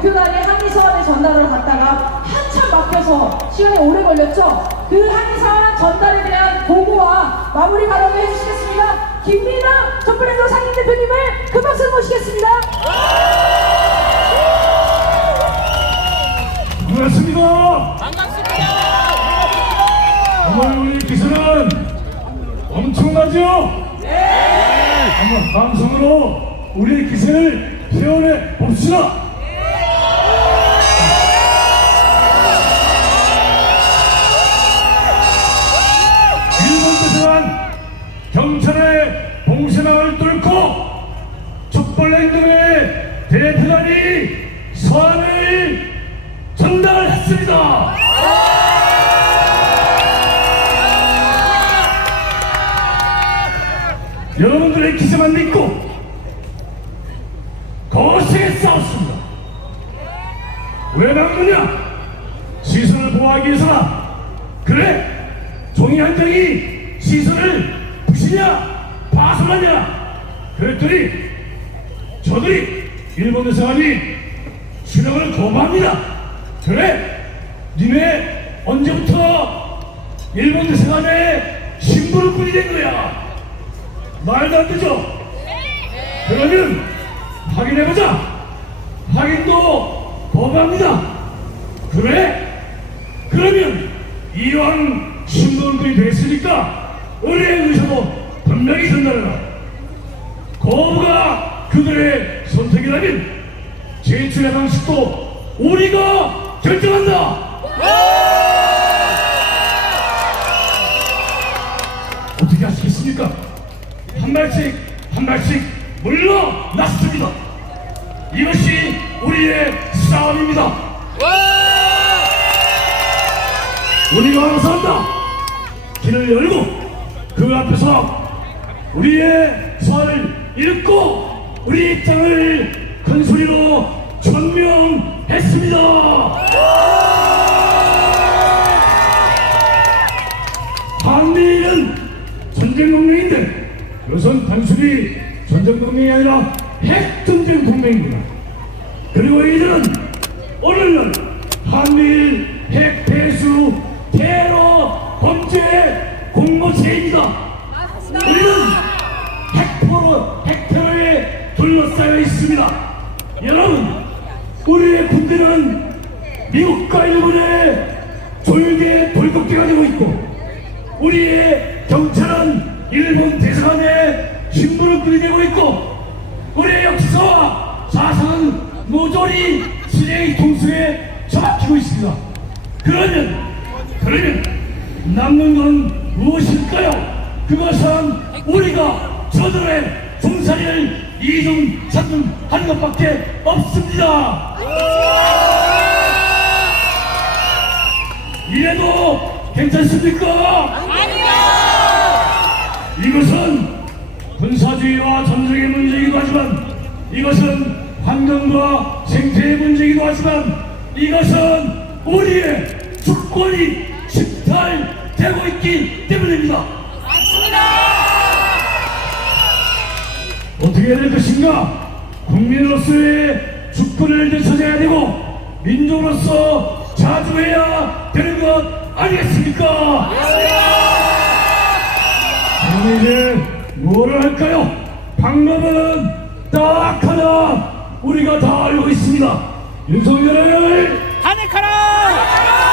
목표단에 한의사원에 전달을 갔다가 한참 막혀서 시간이 오래 걸렸죠. 그 한의사원 전달에 대한 보고와 마무리 발언을 해주시겠습니다. 김민아 전프랜드 상임 대표님을 그 박수 모시겠습니다. 반갑습니다. 반갑습니다. 오늘 우리 기술은 엄청나죠? 네. 한번 방송으로 우리의 기술을 표현해 봅시다. 대사관 경찰의 봉쇄망을 뚫고 촛불행동의 대표단이 서한을 전달했습니다. 여러분들의 기세만 믿고 거세게 싸웠습니다. 왜 막느냐? 시선을 보호하기 위해서나 그래 종이 한 장이 시선을 부시냐 파손하냐 그랬더니 저들이 일본 대사관이 수령을 거부합니다. 그래 니네 언제부터 일본 대사관에 신부를 뿌리된 거야? 말도 안 되죠? 그러면 확인해보자. 확인도 거부합니다. 그래? 그러면 이왕 신분들이 됐으니까 우리의 의사도 분명히 전달해라. 거부가 그들의 선택이라면 제출의 방식도 우리가 결정한다. 어떻게 하시겠습니까? 한 발씩 한 발씩 물러났습니다. 이것이 우리의 싸움입니다. 우리가 알아서 한다. 길을 열고 그 앞에서 우리의 소원을 읽고 우리 입장을 큰 소리로 전명했습니다. 한미는 전쟁 동맹인데 그것은 단순히 전쟁 동맹이 아니라 핵 전쟁 동맹입니다. 그리고 이들은 오늘날 있습니다. 그러면 그러면 남는 건 무엇일까요? 그것은 우리가 저들의 종살이를 이중 삼중 하는 것밖에 없습니다. 이래도 괜찮습니까? 이것은 군사주의와 전쟁의 문제이기도 하지만 이것은 환경과 생태의 문제이기도 하지만 이것은 우리의 주권이 침탈되고 있기 때문입니다. 어떻게 해야 될 것인가? 국민으로서의 주권을 되찾아야 되고 민족으로서 자주해야 되는 것 아니겠습니까? 그럼 이제 뭐를 할까요? 방법은 딱 하나 우리가 다 알고 있습니다. 윤석열을 하늘카라!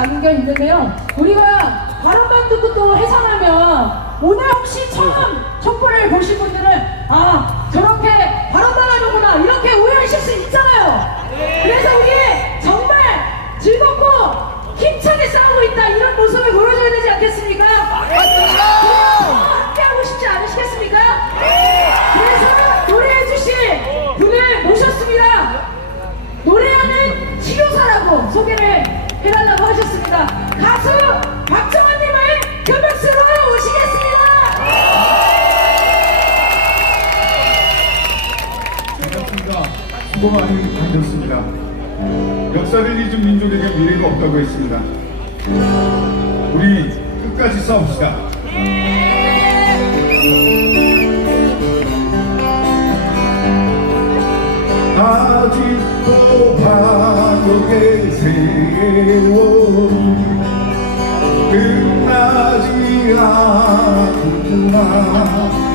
남은 게 있는데요. 우리가 발언만 듣고 또 해산하면 오늘 혹시 처음 촛불을 보신 분들은 아 저렇게 발언만 하는구나 이렇게 오해하실 수 있잖아요. 그래서 우리 정말 즐겁고 힘차게 싸우고 있다 이런 모습을 보여줘야 되지 않겠습니까? 모시겠습니다. 가수 박정원님을 그 박수로 모시겠습니다. 반갑습니다. 수고 많이 하셨습니다. 역사를 잊은 민족에게 미래가 없다고 했습니다. 우리 끝까지 싸웁시다. 아직도 바둑의 세월 mouth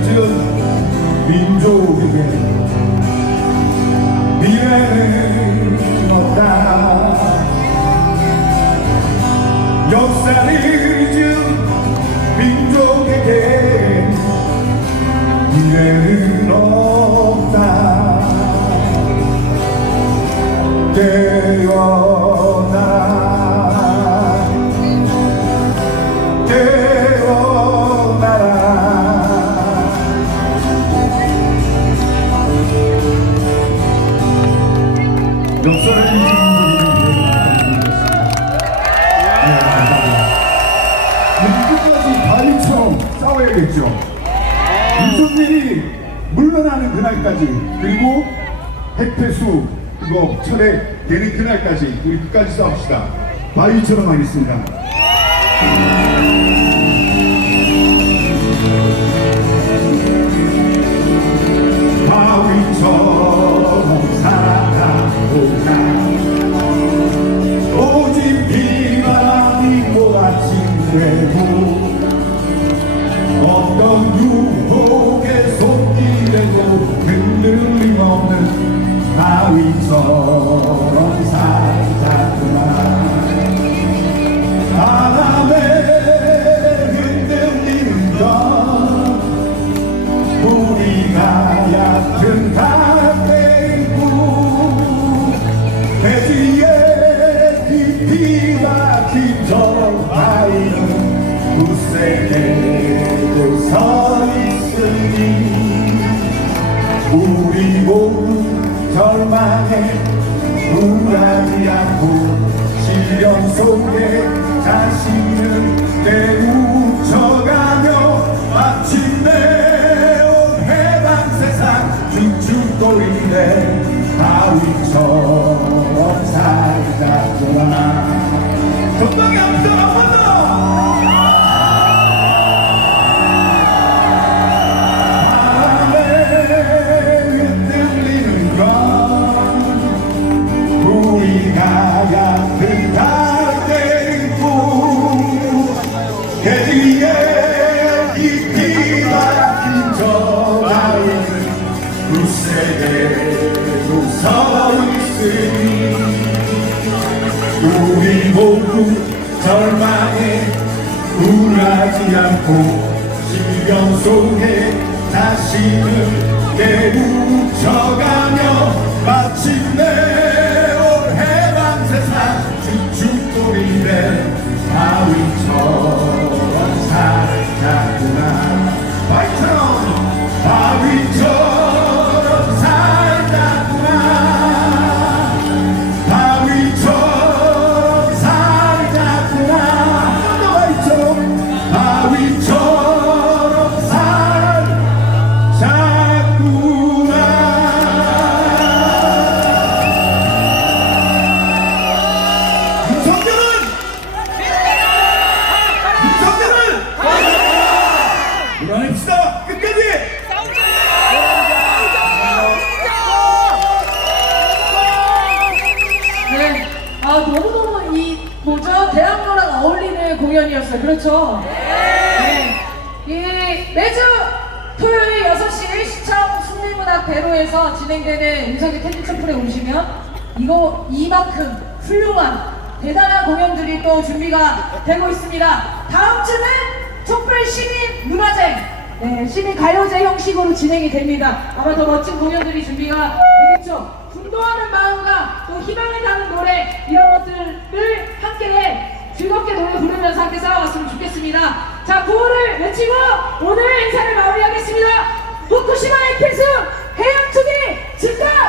만든 민족에게 미래는 천에 되는 그날까지 우리 끝까지 싸웁시다. 바위처럼 하겠습니다. 이 모든 절망에 무하지 않고 시련 속에 그렇죠? 네. 이, 매주 토요일 6시 시청 순리문학 대로에서 진행되는 윤석열 텐트 챔플에 오시면 이거 이만큼 훌륭한 대단한 공연들이 또 준비가 되고 있습니다. 다음 주는 촛불 시민 문화제, 네, 시민 가요제 형식으로 진행이 됩니다. 아마 더 멋진 공연들이 준비가 되겠죠. 분노하는 마음과 또 희망을 담은 노래 이런 것들을 함께 즐겁게 노래 부르면서 함께 살아갔으면 좋겠습니다. 자, 구호를 외치고 오늘 인사를 마무리하겠습니다. 후쿠시마 핵폐수 해양 투기 증가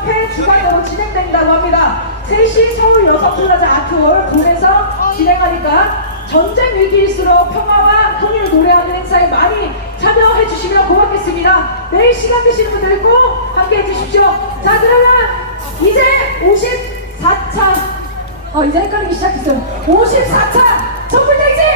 한국민족춤협회 주관으로 진행된다고 합니다. 3시 서울 여성플라자 아트홀 볼에서 진행하니까 전쟁 위기일수록 평화와 통일을 노래하는 행사에 많이 참여해 주시면 고맙겠습니다. 내일 시간 되시는 분들 꼭 함께 해 주십시오. 자 그러면 이제 54차 어 이제 헷갈리기 시작했어요 54차 촛불 대행진